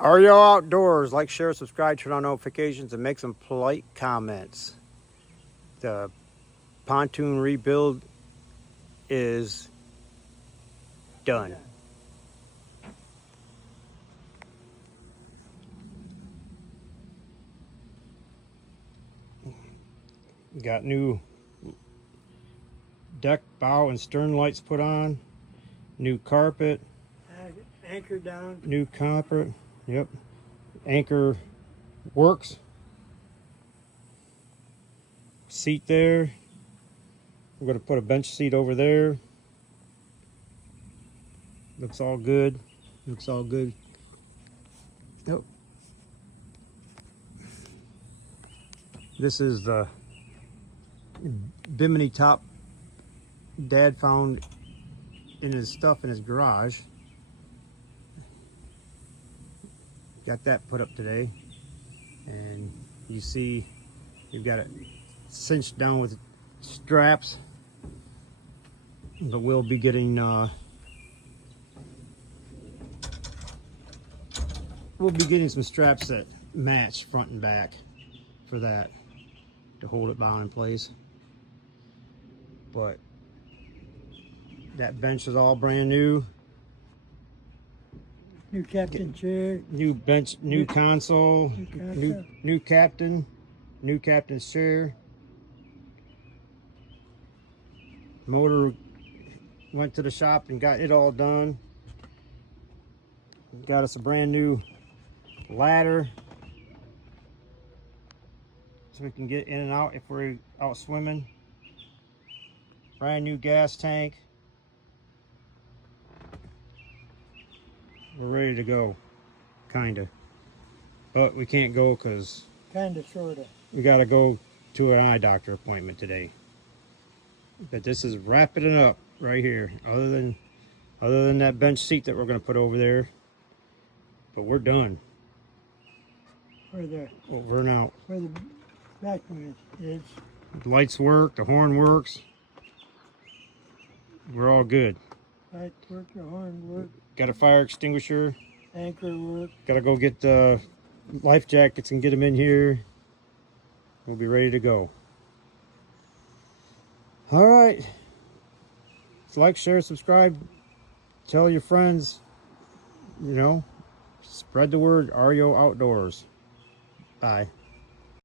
REO-Outdoors. Like, share, subscribe, turn on notifications, and make some polite comments. The pontoon rebuild is done. Got new deck, bow, and stern lights put on. New carpet. Anchor down. New carpet. Yep. Anchor works. Seat there. We're going to put a bench seat over there. Looks all good. Looks all good. Nope. This is the bimini top Dad found in his stuff in his garage. Got that put up today, and you see you've got it cinched down with straps, but we'll be getting some straps that match front and back for that to hold it bound in place. But that bench is all brand new. New captain chair. New bench, new console, new captain's chair. Motor went to the shop and got it all done. Got us a brand new ladder so we can get in and out if we're out swimming. Brand new gas tank. We're ready to go, kinda, but we can't go because Kinda, sorta. we gotta go to an eye doctor appointment today. But this is wrapping it up right here, other than that bench seat that we're gonna put over there. But we're done. Over and out. Where the back one is. The lights work, the horn works. We're all good. Light work, the horn work. Got a fire extinguisher. Anchor work. Gotta go get the life jackets and get them in here. We'll be ready to go. All right. So like, share, subscribe. Tell your friends. You know, spread the word. REO Outdoors. Bye.